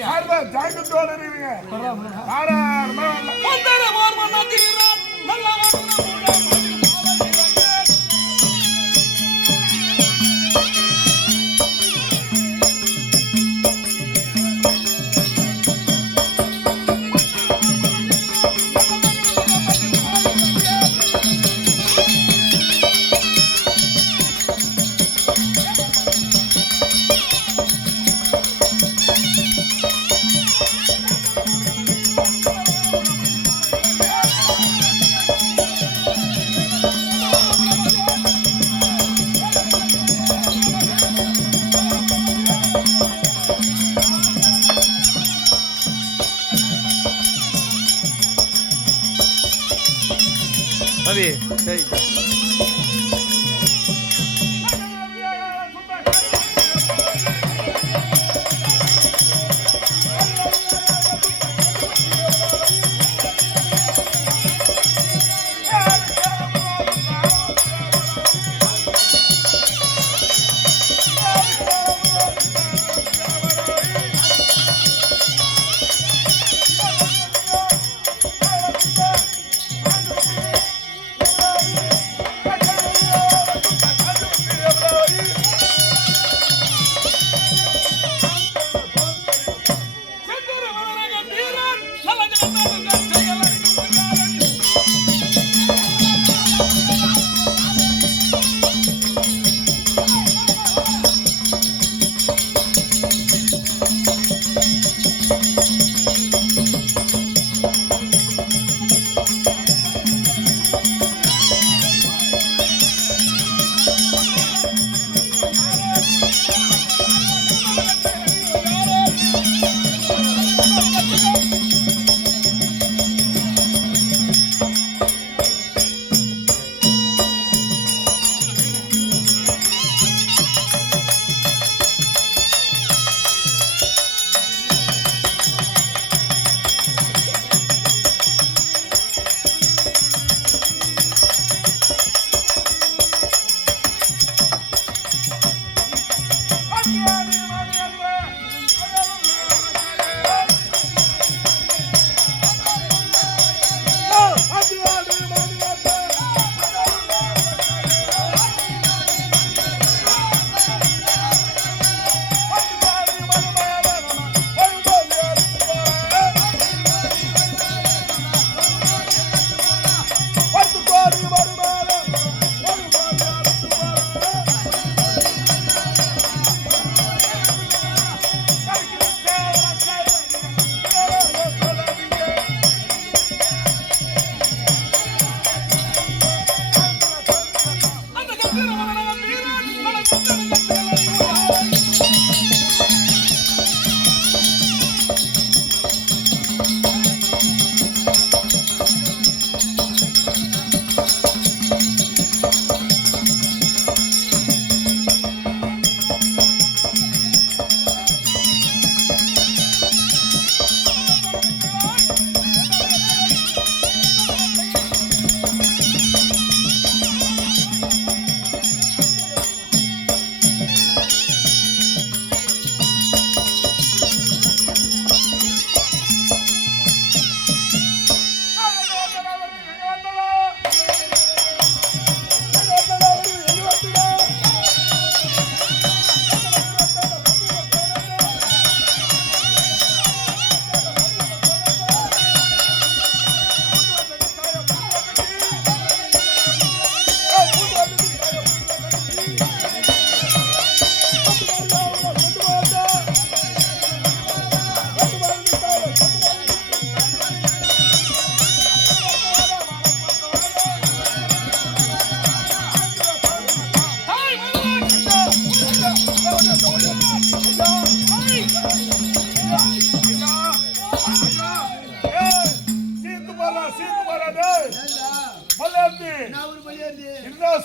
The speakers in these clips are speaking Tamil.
ஜாக்கத்தோட இருக்கீங்க. தாராளமா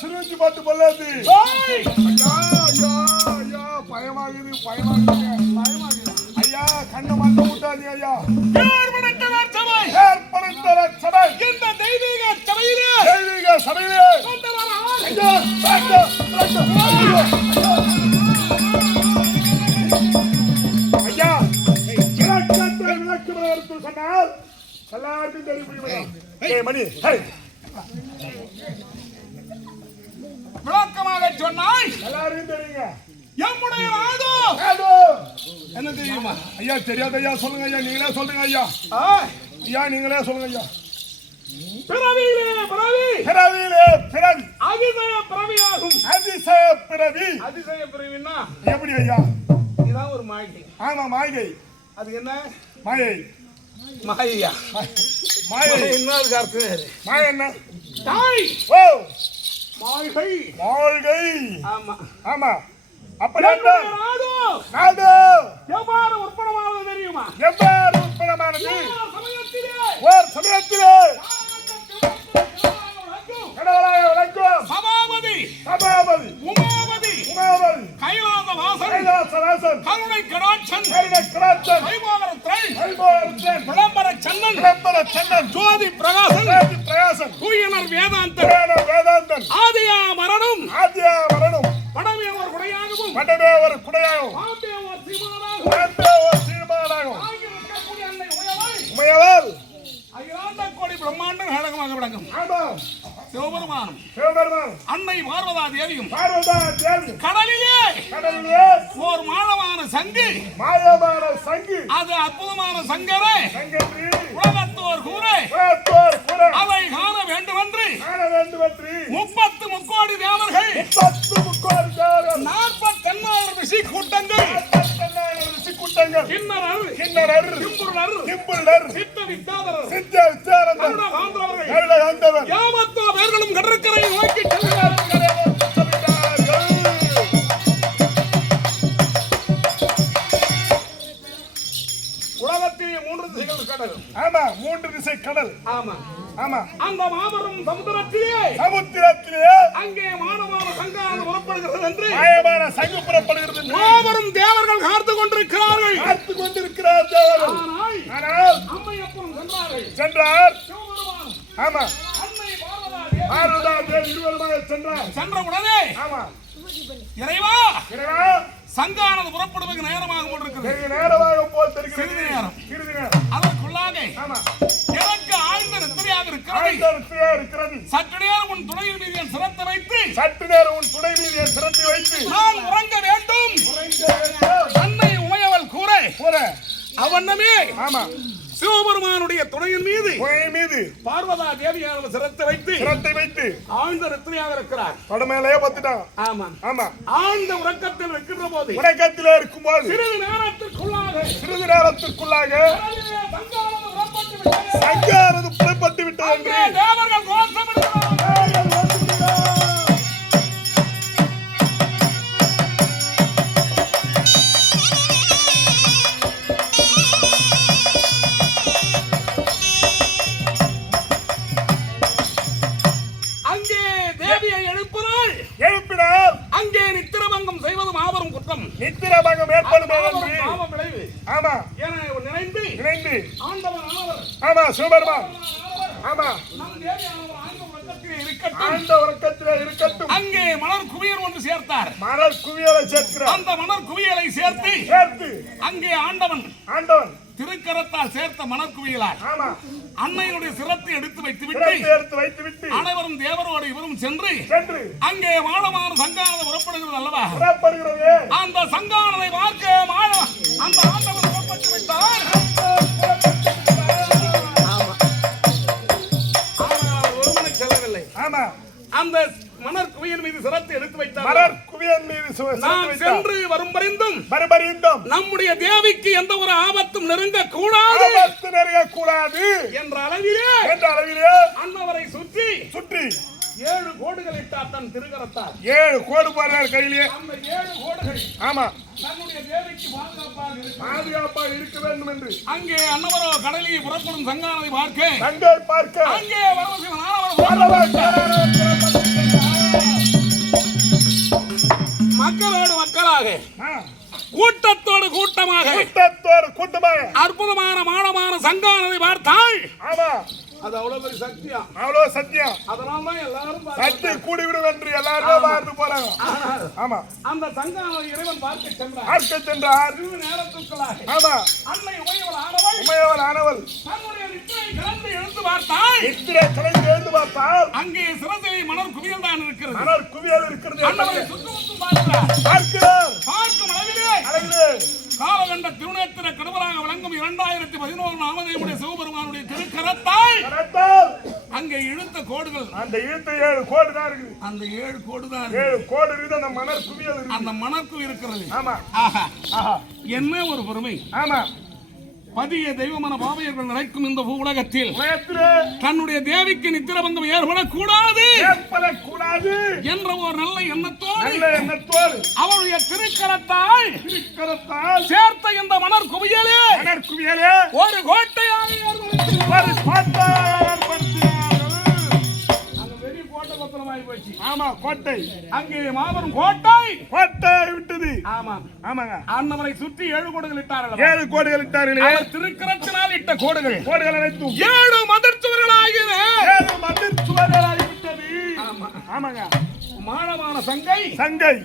சுருச்சி பார்த்து பொல்லாது. பயமாகுது ஐயா, கண்ணை மட்டும் விட்டாது ஐயா. ஏற்படுத்தவர் சபை இந்த தெய்வீக சபையிலே ஐயா ஐயா எல்லாருக்கும் தெரியும். ஏய் மணி, ஹே. விளக்கமாக சொன்னாய். எல்லாருக்கும் தெரியுங்க. எம்முடைய நாடு என்ன தெரியுமா? ஐயா தெரியாத ஐயா சொல்லுங்க ஐயா, நீங்களே சொல்லுங்க ஐயா. ஐயா நீங்களே சொல்லுங்க ஐயா. பிறவியிலே பிறவி, பிறவியிலே பிறவி, அதிசய பிறவியாகும். அதிசய பிறவி. அதிசய பிறவின்னா எப்படி ஐயா? இதுதான் ஒரு மாயை. ஆமா மாயை. அது என்ன மாயை? மாயா. மாயை இன்னொரு அர்த்தம். மாயை என்ன? தாய். ஓ மாயை. மாயை. ஆமா ஆமா. அப்படி நாடு நாடு எவ்வாறு உற்பத்தமானது தெரியுமா? எவ்வாறு உற்பத்தமானது? ஒரு சமயத்திலே கடவுளாய வணக்கம் சபாபதி சபாபதி உமாபதி உமாபதி கைலாச வாசன் கைலாசவாசன் கருணை கடாட்சன் கருணை கடாட்சன் கைமாகரத்ரன் கைமாகரத்ரன் விளம்பர சன்னன் விளம்பர சன்னன் ஜோதி பிரகாசன் ஜோதி பிரகாசன் தூயனர் வேதாந்தன் வேதாந்தன் ஆதியா மரணம் ஆதியா மரணம் படமே ஒரு குடையாகவும் படமே ஒரு குடையாகவும் பாம்பே ஒரு சீமானாகவும் பாம்பே ஒரு சீமானாகவும் ஆகியிருக்கக்கூடிய அன்னை உயவாய் உமையவாள் அகிலாண்ட கோடி பிரம்மாண்டம் நாடகமாக விளங்கும். ஆமாம் சிவபெருமானும் சிவபெருமான் அன்னை பார்வதா தேவியும் பார்வதா தேவி கடலிலே கடலிலே ஓர் மாயமான சங்கு, மாயமான சங்கு, அது அற்புதமான சங்கரே சங்கன்றி உலகத்தோர் கூறே உலகத்தோர் கூறே அதை காண வேண்டுமென்று காண வேண்டுமென்று 30 முக்கோடி தேவர்கள் 30 முக்கோடி தேவர்கள் 48,000 ரிஷி கூட்டங்கள் 48,000 ரிஷி கூட்டங்கள் கிண்ணரர் கிண்ணரர் கிம்புருளர் கிம்புருளர் சித்த வித்தாதரர் சித்த வித்தாரர் கருணகாந்தரர்கள் கருணகாந்தரர் யாவத்தோ பேர்களும் கடற்கரையை நோக்கி செல்கிறார்கள். உலகத்திலே 3 திசைகள் கடல். ஆமா 3 திசை கடல். ஆமா ஆமா அந்த மாபெரும் சமுத்திரத்திலே சமுத்திரத்திலே அங்கே மானமான சங்காரம் புறப்படுகிறது என்று மாயமான சங்கு புறப்படுகிறது என்று மாபெரும் தேவர்கள் காத்து கொண்டிருக்கிறார்கள். காத்து கொண்டிருக்கிறார் தேவர்கள். ஆனால் அம்மையப்பன் சென்றார்கள். சென்றார். சிவபெருமான் ஆமா அன்னை பார்வதா தேவி பார்வதா தேவி இருவருமாக சென்றார். சென்ற உடனே ஆமா இறைவா இறைவா சங்கானது புறப்படுவதற்கு நேரமாக கொண்டிருக்கிறது. வெகு நேரமாக போல் தெரிகிறது. சிறிது நேரம். சிறிது நேரம். அதற்குள்ளாக ஆமா எனக்கு ஆழ்ந்த நித்திரையாக இருக்கிறது. ஆழ்ந்த நித்திரையா இருக்கிறது. சற்று நேரம் உன் துணையின் மீது என் சிரத்தை வைத்து சற்று நேரம் உன் துணை மீது என் சிரத்தை வைத்து நான் உறங்க வேண்டும். உறங்க வேண்டும். அன்னை உமையவள் கூற கூற அவண்ணமே ஆமா சிவபெருமானுடைய துணையின் மீது துணை மீது பார்வதா தேவியான சிரத்தை வைத்து சிரத்தை வைத்து ஆழ்ந்த நித்திரையாக இருக்கிறார். படமேலையே பத்துட்டான். ஆமா ஆமா ஆழ்ந்த உறக்கத்தில் இருக்கின்ற போது உறக்கத்திலே இருக்கும்போது சிறிது நேரத்திற்குள்ளாக சிறிது நேரத்திற்குள்ளாக கடலிலே சங்கானது புறப்பட்டு விட்டது. சங்காரது புறப்பட்டு விட்டது அங்கே என்று தேவர்கள் கோஷமிடுகிறார்கள். தேவர்கள் ஓட்டுகிறார். அங்கே தேவியை எழுப்பினார். அங்கே நித்திரபங்கம் செய்வது மாபெரும் குற்றம். நித்திரபங்கம் ஏற்படுமே என்று பாவம் விளைவு ஆமா என நினைந்து இணைந்து ஆண்டவன் ஆனவர் ஆமா சிவபெருமான் ஆமா நம் தேவியானவர் ஆழ்ந்த உறக்கத்திலே இருக்கட்டும். ஆழ்ந்த உறக்கத்திலே இருக்கட்டும். அங்கே மலர் குவியல் ஒன்று சேர்த்தார். மணல் குவியலை சேர்க்கிறார். அந்த மலர் குவியலை சேர்த்து அங்கே ஆண்டவன் திருக்கரத்தால் சேர்த்த மலர் குவியலார் ஆமா அன்னையினுடைய சிரத்தை எடுத்து வைத்து விட்டு அனைவரும் தேவரோடு இவரும் சென்று அங்கே வாழமான சங்கானது புறப்படுகிறது அல்லவா? புறப்படுகிறது. அந்த சங்கானதை பார்க்க அந்த ஆண்டவன் புறப்பட்டு விட்டார். ஒருவனை செல்லவில்லை. ஆமா அந்த மலர் குவியல் மீது சிரத்தை எடுத்து வைத்தார். மலர் குவியல் மீது நாம் சென்று வரும் பரிந்தும் நம்முடைய தேவிக்கு எந்த ஒரு ஆபத்தும் நெருங்க கூடாது என்ற அளவிலே அன்னவரை சுற்றி 7 கோடுகள் இட்டார் தன் திருக்கரத்தால். 7 கோடு போடுறார் கையிலே. அந்த 7 கோடுகள் ஆமா தன்னுடைய தேவிக்கு பாதுகாப்பாக இருக்க வேண்டும் என்று அங்கே அன்னவரோ கடலில் புறப்படும் சங்கானதை பார்க்க அங்கே மக்களோடு மக்களாக கூட்டத்தோடு கூட்டமாக கூட்டமாக அற்புதமான மானமான சங்கானதை பார்த்தாள். ஆமா அது அவ்வளவு பெரிய சக்தியா, அவ்வளவு சத்தியம். அதனாலதான் எல்லாரும் சக்தி கூடிவிடும் என்று எல்லாருமே பார்த்து போறாங்க. ஆமா, அந்த சங்கம் இறைவன் பார்க்க சென்றார். பார்க்க சென்றார். நேரத்துக்குள்ளாக ஆமா, அன்னை உமையவள் ஆனவள் உமையவள் ஆனவள் தன்னுடைய நித்திரை கலந்து எழுந்து பார்த்தாள். நித்திரை கலைந்து எழுந்து பார்த்தால் அங்கே சிறசிலை மணர் குவியல் தான் இருக்கிறது. மணல் குவியல் இருக்கிறது. அன்னவரை சுத்தமுற்றும் பார்க்கிறார். பார்க்கிறார். பார்க்கும் அளவிலே அழகிலே காலகண்ட திருநேத்திர கடவுளாக விளங்கும் 2011 நாமதேவனுடைய சிவபெருமானுடைய திருக்கரத்தாய் கரத்தால் அங்கே இழுத்த கோடுகள், அந்த இழுத்த 7 கோடு தான் இருக்குது. அந்த 7 கோடு தான் 7 கோடு இருக்குது. அந்த மணல் குவியல் இருக்கு. அந்த மணக்கு இருக்கிறது. ஆமா, ஆஹா, ஆஹா, என்ன ஒரு பெருமை! ஆமா. பதிய தெய்வமான பாவையர்கள் நிறைக்கும் இந்த உலகத்தில் உலகத்திலே தன்னுடைய தேவிக்கு நித்திரபங்கம் ஏற்படக்கூடாது ஏற்படக்கூடாது என்ற ஒரு நல்ல எண்ணத்தோடு நல்ல எண்ணத்தோடு அவருடைய திருக்கரத்தால் திருக்கரத்தால் சேர்த்த இந்த மணர் குவியலே மணல் குவியலே ஒரு கோட்டையாக ஏற்படுத்தினார். ஒரு கோட்டையாக ஏற்படுத்தினார்கள். அந்த வெறி கோட்டை பத்திரமாய் போச்சு. ஆமா, கோட்டை அங்கே மாபெரும் கோட்டை கோட்டை விட்டது. ஆமா, ஆமாங்க. அன்னவரை சுற்றி 7 கோடுகள் இட்டார்கள். 7 கோடுகள் இட்டார்களே. அவர் திருக்கரத்தினால் இட்ட கோடுகள் கோடுகள் அனைத்தும் 7 மதிர்ச்சுவர்களாகின. 7 மதில் சுவர்களாகிவிட்டது. ஆமா, ஆமாங்க. மானமான சங்கை சங்கை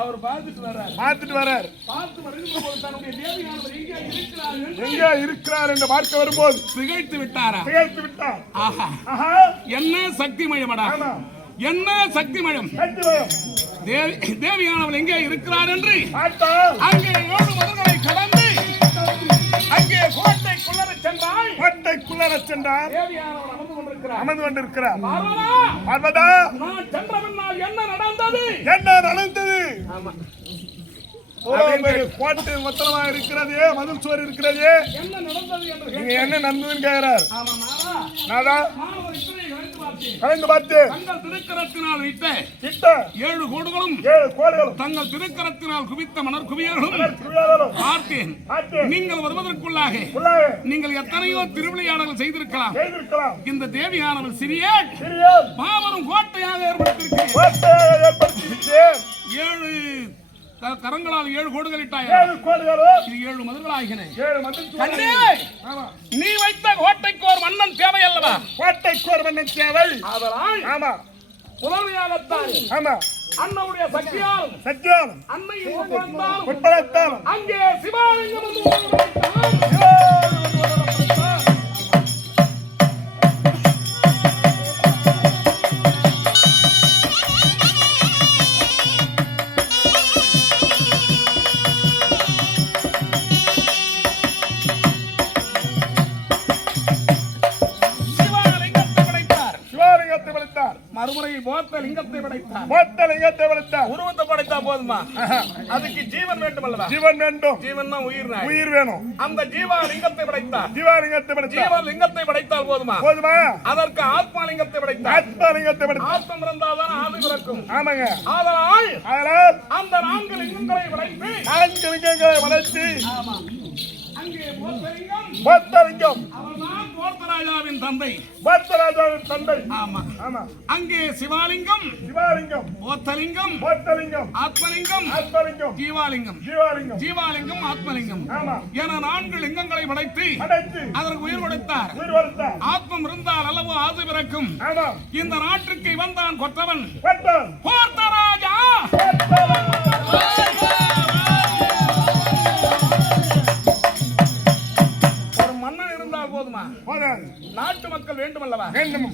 அவர் பார்த்துட்டு வர்றார். பார்த்துட்டு வர்றார். பார்த்து வருகின்ற போது தன்னுடைய தேவியானவர் எங்கே இருக்கிறார் என்று எங்கே இருக்கிறார் என்று பார்க்க வரும்போது திகைத்து விட்டாரா? திகைத்து விட்டார். ஆஹா, ஆஹா, என்ன சக்தி மயமடா, ஆமா, என்ன சக்தி மயம்! சக்தி பயம். தேவியானவள் எங்கே இருக்கிறார் என்று பார்த்தால் அங்கே 7 மதங்களை கடந்து அங்கே கோட்டைக்குள்ளர சென்றால் கோட்டைக்குள்ளர சென்றார். தேவியானவள் அமர்ந்து கொண்டிருக்கிறார். அமர்ந்து கொண்டிருக்கிறார். பார்வதா, பார்வதா, நான் சென்ற பின்னால் என்ன நடந்தது? என்ன நடந்தது? ஆமா, கோட்டை மொத்தமா இருக்கிறது, மதில் சுவர் இருக்கிறது. என்ன நடந்தது என்று நீங்க என்ன நடந்ததுன்னு கேட்கிறார். ஆமா, நாதா மாணவர் இத்தனை கலைந்து பார்த்தேன். கலந்து பார்த்து தங்கள் திருக்கரத்தினால் இட்ட கிட்ட 7 கோடுகளும் 7 கோடுகளும் தங்கள் திருக்கரத்தினால் குவித்த மணர் குவியல்களும் குவியலும் பார்த்தேன். பார்த்து நீங்கள் வருவதற்குள்ளாக உள்ளாக நீங்கள் எத்தனையோ திருவிளையாடல்கள் செய்திருக்கலாம். செய்திருக்கலாம். இந்த தேவியானவள் சிறிய சிறிய மாபெரும் கோட்டையாக ஏற்படுத்தியிருக்கிறேன். கோட்டையாக ஏற்படுத்திவிட்டு 7 கரங்களால் 7 கோடுகள் இட்டாய். 7 கோடுகளும் இது 7 மதில்களாகின. 7 மதில் கண்ணே, சுவர். ஆமா, நீ வைத்த கோட்டைக்கு ஒரு மன்னன் தேவை அல்லவா? கோட்டைக்கு ஒரு மன்னன் தேவை. அதனால் ஆமா, முதன்மையாகத்தான் ஆமா, அண்ணனுடைய சக்தியால் சத்தியம் அன்னையின் உட்புறத்தால் உட்படத்தாலும் அங்கே சிவாலிங்கம் வந்து உருவெடுத்தான். சிவாலிங்கத்தை படைத்தார். சிவலிங்கத்தை வளர்த்தார். மறுமுறை போத்த லிங்கத்தை படைத்தார். மொத்த லிங்கத்தை வளர்த்தார். உருவத்தை படைத்தா போதுமா? அதுக்கு ஜீவன் வேண்டும் அல்லவா? ஜீவன் வேண்டும். ஜீவன் தான் உயிர் நாய். உயிர் வேணும். அந்த ஜீவாலிங்கத்தை படைத்தார். ஜீவலிங்கத்தை வளர்த்தார். ஜீவலிங்கத்தை படைத்தால் போதுமா? போதுமா? அதற்கு ஆத்மாலிங்கத்தை படைத்தார். ஆத்மலிங்கத்தை வளர்த்தார். ஆத்மம் இருந்தால்தான் ஆதி பிறக்கும். ஆமாங்க. ஆதலால் அதனால் அந்த 4 லிங்கங்களை படைத்து 4 லிங்கங்களை வளர்த்தி அங்கே போத்தலிங்கம் மொத்த லிங்கம் அவர்தான் போர்த்தராஜாவின் தந்தை. மொத்தராஜாவின் தந்தை. ஆமா, ஆமா, அங்கே சிவாலிங்கம், சிவலிங்கம், போத்தலிங்கம், மொத்த லிங்கம், ஆத்மலிங்கம், ஆத்மலிங்கம், ஜீவாலிங்கம், ஜீவலிங்கம். ஜீவாலிங்கம், ஆத்மலிங்கம் ஆமா, என 4 லிங்கங்களை படைத்து அடைத்து அதற்கு உயிர் கொடுத்தார். உயிர் வளர்த்தார். ஆத்மம் இருந்தால் அளவு ஆது பிறக்கும். ஆமா, இந்த நாட்டுக்கு வந்தான் கொற்றவன் கொட்டம் போர்த்தராஜா. ஒரு மன்னன் இருந்தால் போதுமா? போதும். நாட்டு மக்கள் வேண்டுமல்லவா? வேண்டும்.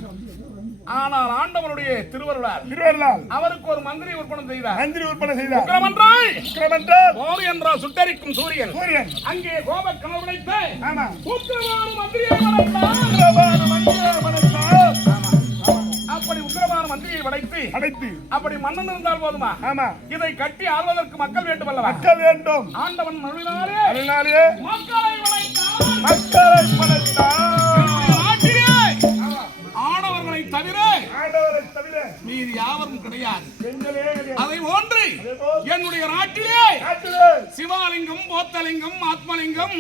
ஆனால் ஆண்டவனுடைய திருவருளால் திருவள்ளால் அவருக்கு ஒரு மந்திரி உற்பணம் செய்தார். மந்திரி உற்பத்தி செய்தார். உக்கிரமன்றாய் உக்கிரமன்றால் போர் என்றால் சுட்டரிக்கும் சூரியன். சூரியன். அங்கே கோப கனவு படைத்து ஆமா, உக்கிரமான மந்திரியை படைத்தார். உக்கிரமான மந்திரியை படைத்தார். ஆமா, அப்படி உக்கிரமான மந்திரியை படைத்து அடைத்து அப்படி மன்னன் இருந்தால் போதுமா? ஆமா, இதை கட்டி ஆள்வதற்கு மக்கள் வேண்டும் அல்லவா? மக்கள் வேண்டும். ஆண்டவன் மறுவினாரே அதனாலே மக்களை படைத்தார். மக்களை படைத்தார். நாட்டிலே ஆமா, ஆடவர்களை தவிர ஆண்டவரை தவிர மீது யாவரும் கிடையாது. பெண்களே கிடையாது. அதை ஒன்று அதேபோல் என்னுடைய நாட்டிலே நாட்டிலே சிவாலிங்கம், போத்தலிங்கம், ஆத்மலிங்கம்,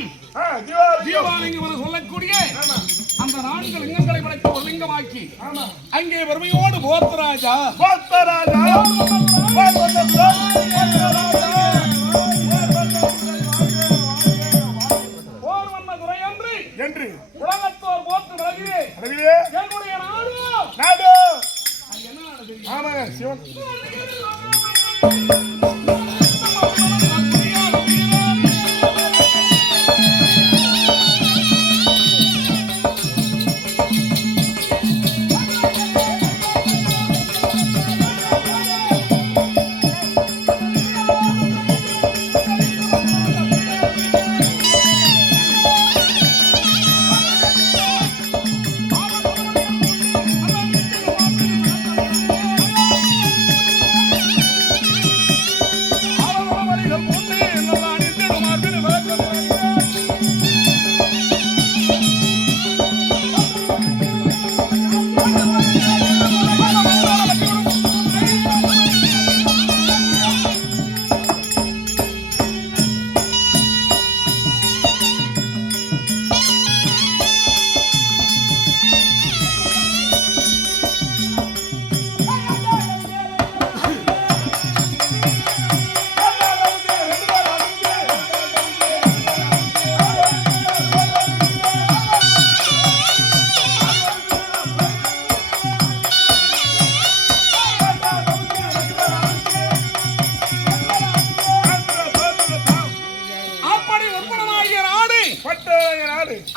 ஜீவலிங்கம். ஜீவாலிங்கம் என சொல்லக்கூடிய ஆமா, அந்த 4 லிங்கங்களை படைத்து ஒரு லிங்கமாக்கி ஆமா, அங்கே பெருமையோடு போத்தராஜா போத்தராஜா, போர் வண்ண துறை அன்று என்று உலகத்தோர் போத்து விலகிலே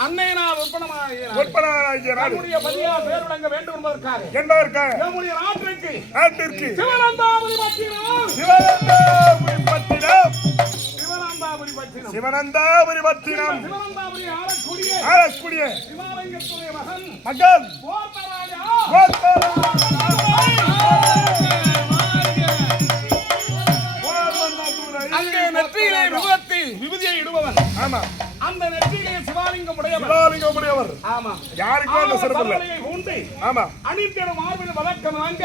அன்னையினால் உற்பனமாகிய நாடு நம்முடைய பதியார் பேருலங்க வேண்டும் என்பதற்காக என்பதற்காக நம்முடைய நாட்டிற்கு சிவனந்தாபுரி பட்டினம் சிவனந்தாபுரி ஆளக்கூடிய சிவலிங்கத்துடைய மகன் கோத்தராஜா அங்கே நெற்றியிலே விபூதியை இடுபவன். ஆமா, அந்த நெற்றியிலே சிவலிங்கம் உடையவர். ஆமா, யாருக்கும் அந்த சிறப்பு இல்லை. உண்டு. ஆமா, அணிந்திடும் மார்பில் வழக்கம் வழங்க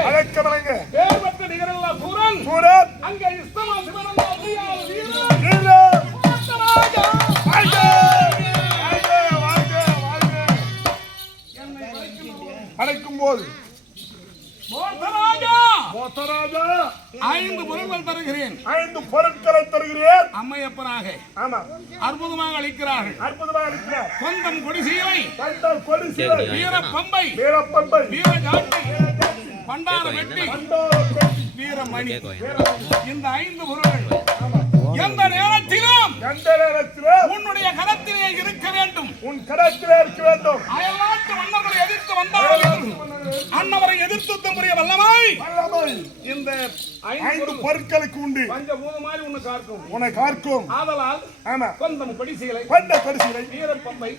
பேர்பட்ட நிகரெல்லாம் சூரன் அங்கே இஸ்தமா சிவனந்தா பிரியாள் வீரன் கோத்தராஜா அழைக்கும் போது கோத்தராஜா 5 பொருட்கள் தருகிறேன். 5 பொருட்களை தருகிறேன். அம்மையப்பனாக ஆமா, அற்புதமாக அளிக்கிறார்கள். கொந்தம் கொடிசீலை வீரப்பம்பை வீரஜாட்டி பண்டார வெட்டி வீரமணி இந்த 5 பொருட்கள் எந்த நேரத்திலும் உன்னுடைய கரத்திலே இருக்க வேண்டும். அயல்நாட்டு மன்னர்களை எதிர்த்து வந்தார்கள். அன்னவரை எதிர்த்து தம்முடைய வல்லமை இந்த 5 பொருட்களுக்கு உண்டு. பஞ்சபூதமாய் உன்னை காக்கும். ஆதலால் ஆமா, கொந்தம் கொடிசீலை வீரப்பம்பை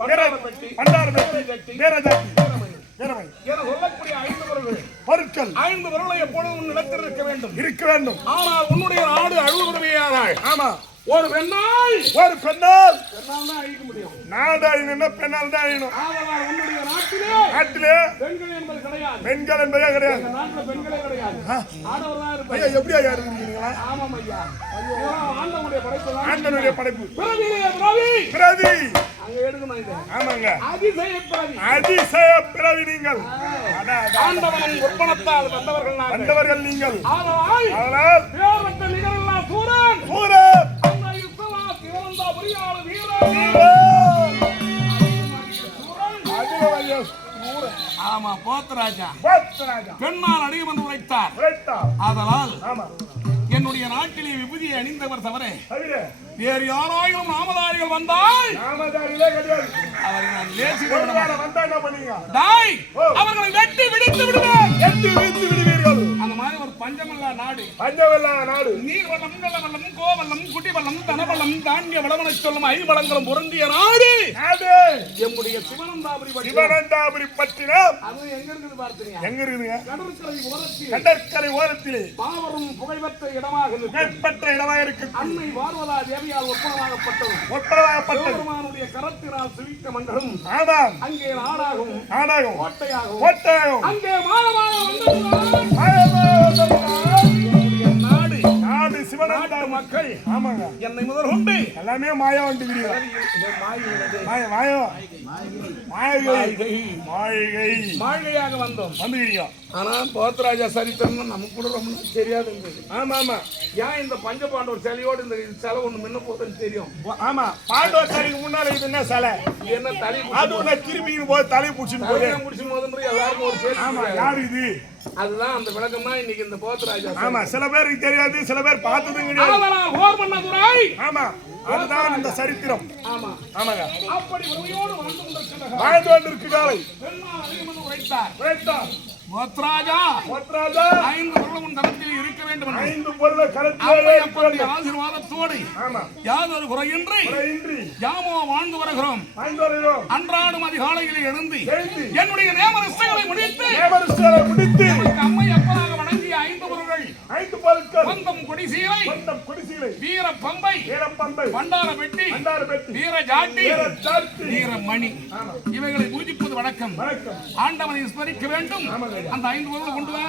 பண்டார வெட்டி வீரஜாட்டி என சொல்லக்கூடிய 5 பொருட்கள் 5 பொருளை எப்பொழுதும் நிலத்தில் இருக்க வேண்டும். ஆனால் உன்னுடைய நாடு அழுகுறவையானால் ஆமா, ஒரு பெண்ணால் தான் அழிக்க முடியும். நாடு அழியணும், பெண்ணால் தான் அழியணும். ஆதலால் உன்னுடைய நாட்டிலே பெண்கள் என்பது கிடையாது. பெண்கள் என்பதே கிடையாது. இந்த நாட்டுல பெண்களே கிடையாது. ஆடவர் தான் இருப்பாங்க. ஐயா, எப்படி ஐயா இருக்கீங்களா? ஆமாம் ஐயா, ஆண்டவனுடைய படைப்பு தான். ஆண்டவனுடைய படைப்பு. பிரதி அங்க எடுக்கணும் இது. ஆமாங்க, அதிசய பிறவி நீங்கள். ஆண்டவனின் உற்பனத்தால் வந்தவர்கள் நீங்கள். ஆனால் பேர்பட்ட நிகரெல்லாம் சூரன் அந்த இஸ்தமா சிவனந்தா பிரியாள் வீரன். ஆமா, கோத்தராஜா பெண்ணால் அடியும் என்று உரைத்தார். ஆதலால் என்னுடைய நாட்டிலே விபூதியை அணிந்தவர் தவிர வேறு யாராயிரம் நாமதாரிகள் வந்தால் அவரை நான் லேசி அவர்களை வெட்டி விடுத்து விடுவேன். அந்த மாதிரி ஒரு பஞ்சமல்லா நாடு. நீர் வளம், நில வளம், கோவலம், குடி வளம், தனவளம், தானிய வளமனை சொல்லும் 5 வளங்களும் பொருந்திய நாடு எம்முடைய சிவனந்தாபுரி பட்டினம். அது எங்க இருக்குது பார்த்தீங்க? எங்க இருக்குதுங்க? கடற்கரை ஓரத்திலே மாபெரும் புகைப்பட்ட இடமாக இருக்கு. அன்னை பார்வதா தேவியால் ஒப்பனமாகப்பட்டது. பெருமானுடைய கரத்தினால் சிவிக்க மண்டலம். அங்கே நாடாகவும் கோட்டையாகவும் அங்கே நாடு சிவநாட்டு மக்கள். ஆமாங்க, என்னை முதல் உண்டு எல்லாமே மாயா வந்து மாயையாக வந்தோம். ஆனா போத்தராஜா சரித்திரம் நமக்கு கூட ரொம்ப தெரியாது இருந்தது. ஆமா ஆமா. ஏன் இந்த பஞ்சபாண்டவர் சிலையோடு இந்த சிலை ஒண்ணு முன்ன போதுன்னு தெரியும். ஆமா, பாண்டவர் சிலைக்கு முன்னால இது என்ன சிலை? என்ன தலை அது ஒண்ணு திரும்பின்னு போது தலை பிடிச்சின்னு போது முடிச்சும் போதுன்ற எல்லாருக்கும் ஒரு பேர். ஆமா, யாரு இது? அதுதான் அந்த விளக்கம் தான் இன்னைக்கு இந்த போத்தராஜா. ஆமா, சில பேருக்கு தெரியாது, சில பேர் பார்த்ததும் கிடையாது. ஆமா, அதுதான் இந்த சரித்திரம். ஆமா ஆமாங்க. அப்படி உரிமையோடு வாழ்ந்து கொண்டிருக்கு காலை உரைத்தார் போத்தராஜா. போத்தராஜா 5 பொருளும் தரத்தில் இருக்க வேண்டும். 5 பொருளை கருத்தில் ஆசீர்வாதத்தோடு ஆமா யாதொரு குறையின்றி யாமோ வாழ்ந்து வருகிறோம். அன்றாடும் அதிகாலையில் எழுந்து என்னுடைய நேமரிசைகளை முடித்து அம்மை அப்பனாக வணங்கிய 5 பொருள்கள் 5 பொருட்கள் பந்தம் கொடிசீலை வீர பம்பை பண்டார பெட்டி வீர ஜாட்டி வீர மணி இவைகளை பூஜிப்பது வணக்கம். ஆண்டவனை ஸ்மரிக்க வேண்டும். அந்த 5 பொருளை கொண்டு வா.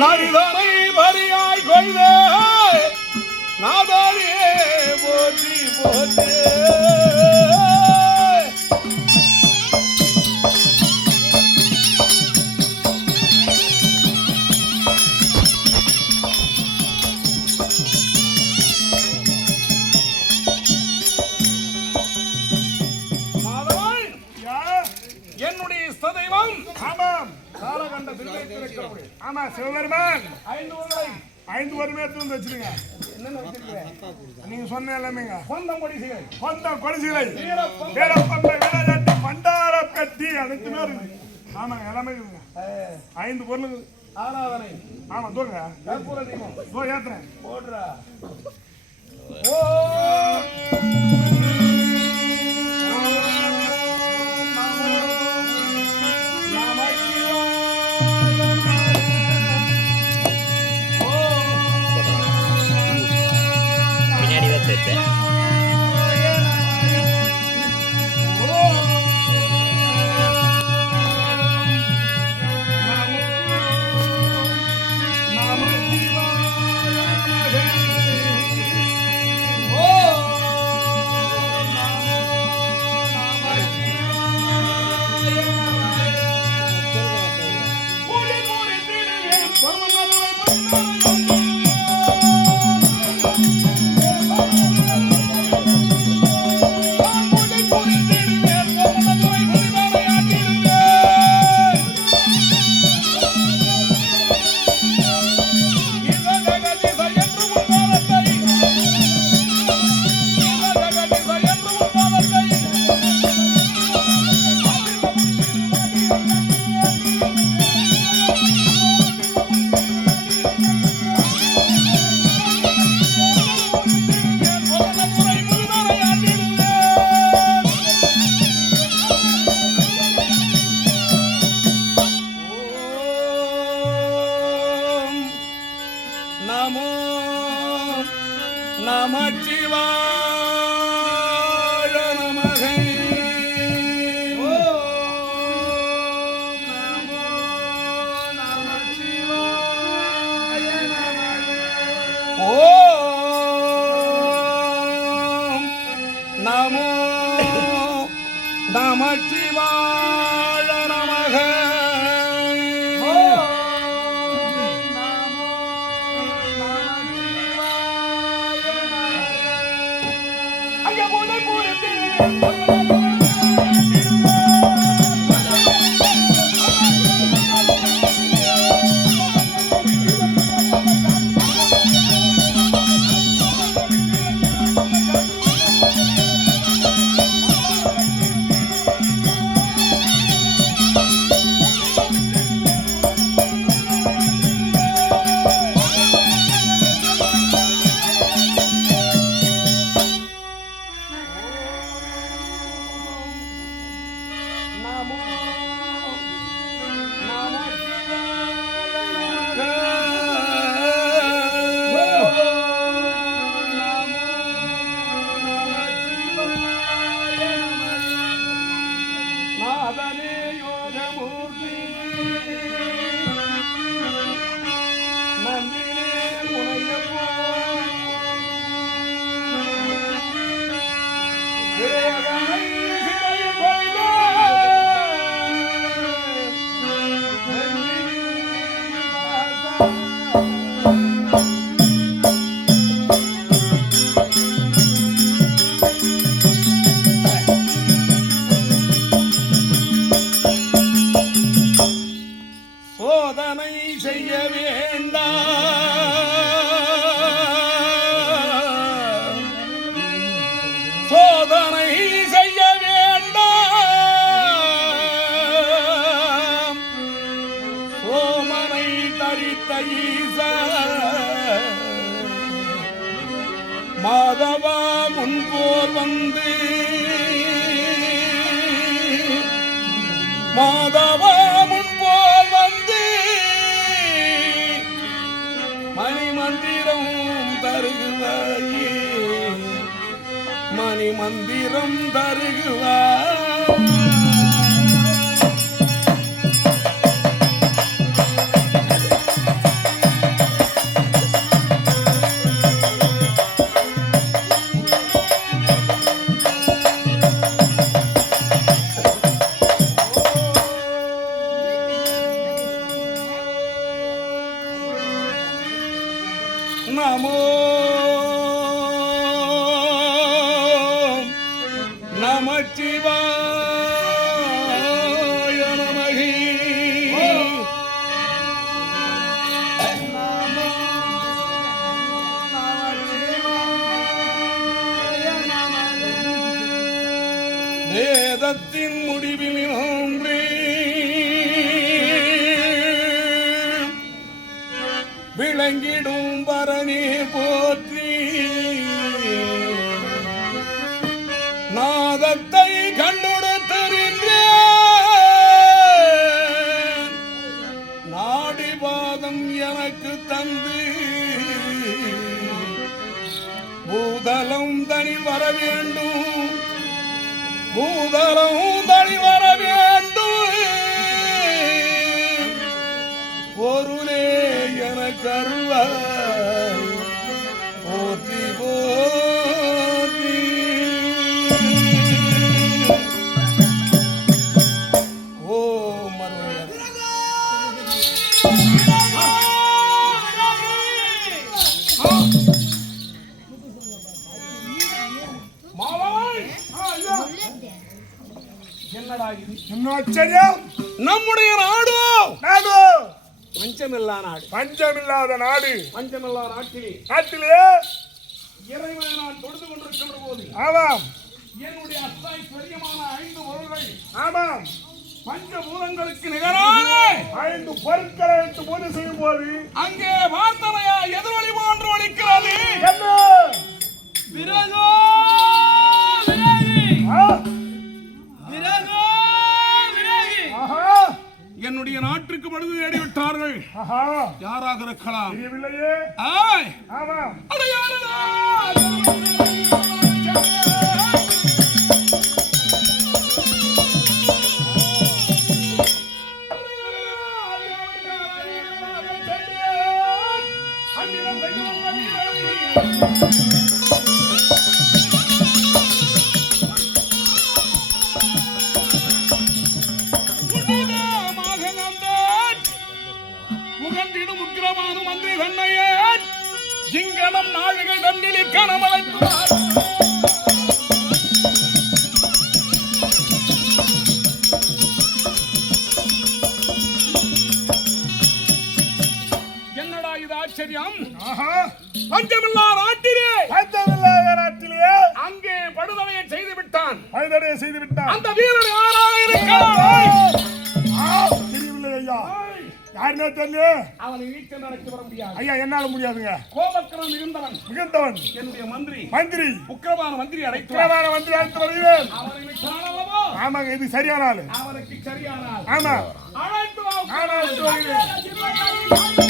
நரிதனை பரியாய் கொய்த நாதாரியே போற்றி போற்றி. என்னுடைய இஷ்டதெய்வம் ஆமாம் காலகண்ட திருவேற்று. ஆமா, சிவபெருமான் 5 வருமே எடுத்து வச்சிருங்க. என்னென்ன வச்சிருக்கீங்க? நீங்க சொன்ன எல்லாமேங்க. பந்தம் கொடிசீலை வீரப்பம்பை வீரஜாட்டி பண்டார பெட்டி அனைத்துமே இருக்கு. ஆமாங்க, எல்லாமே இருக்குங்க. 5 பொருள் ஆராதனை. ஆமா, தோங்க கற்பூர தீபம் தோ ஏத்துறேன் போடுறா. ஓ நமோ நமச்சிவாய நமக. ஓம் நமோ நமச்சிவாய நமக. நாதனே யோகமூர்த்தி நந்தினே முனையப்போ தேவனை சிறை கொள்ள சோதனை செய்ய வேண்டாம், சோதனை செய்ய வேண்டாம். சோமனை தரித்த ஈசா மாதவா முன்போர் வந்து மாதவா முன்போர் வந்து மணிமந்திரம் தருகுவாயே மணிமந்திரம் தருகுவாய். நமோ நமச்சிவாய நமக. வேதத்தின் முடிவில் நோன்றி விளங்கிடும் பரணி போற்றி நாதத்தை கண்டுடுத்தறின்றேன் நாடிபாதம் எனக்கு தந்து பூதலம் தனி வர வேண்டும் பூதலம் தனி வர வேண்டும் பொருளே எனக்கு அருள்வாய் போற்றி போற்றி. ஓம் என்னடா இது? இன்னும் ஆச்சரியம். நம்முடைய நாடு நாடு பஞ்சமில்லா நாடு, பஞ்சமில்லாத நாடு. பஞ்சமில்லா நாட்டிலே இறைவனை நான் தொழுது கொண்டிருக்கின்ற போது ஆமாம் என்னுடைய அஷ்டைஸ்வரியமான 5 பொருள்கள் ஆமாம் பஞ்சபூதங்களுக்கு நிகரான 5 பொருட்களை எடுத்து பூஜை செய்யும் போது அங்கே வார்த்தையா எதிரொலி போன்று ஒலிக்கிறது. என்ன விரகோ விரகி ஆ? விரகோ விரகி. ஆஹா என்னுடைய நம்முடைய நாட்டுக்கு மனித தேடி விட்டார்கள். ஆஹா, யாராக இருக்கலாம்? தெரியவில்லையே. ஆய் ஆமா, அட யாரடா? முகந்திடும் உக்கிரமான மந்திரி தன்னையே இங்கனம் நாழிகள் தன்னில் கணமலைத்துவார். என்னடா இது ஆச்சரியம்? ஆஹா, பஞ்சமில்லா நாட்டிலே பஞ்சமில்லாத நாட்டிலே அங்கே படுதலையை செய்து விட்டான். பழுதடைய செய்து விட்டான். அந்த வீரன் யாராக இருக்கிறான்? தெரியவில்லை ஐயா. யாருன்னே தெரியல. அவனை வீட்டு நடத்தி வர முடியாது ஐயா, என்னால முடியாதுங்க. கோபக்கரம் மிகுந்தவன் மிகுந்தவன் என்னுடைய மந்திரி மந்திரி, உக்கிரமான மந்திரி அழைத்து உக்கிரமான மந்திரி அழைத்து வருகிறேன். அவனை விட்டான் அல்லவோ? ஆமாங்க, இது சரியான ஆளு. அவனுக்கு சரியானால் ஆமா, அழைத்து வா. நான் அழைத்து வருகிறேன்.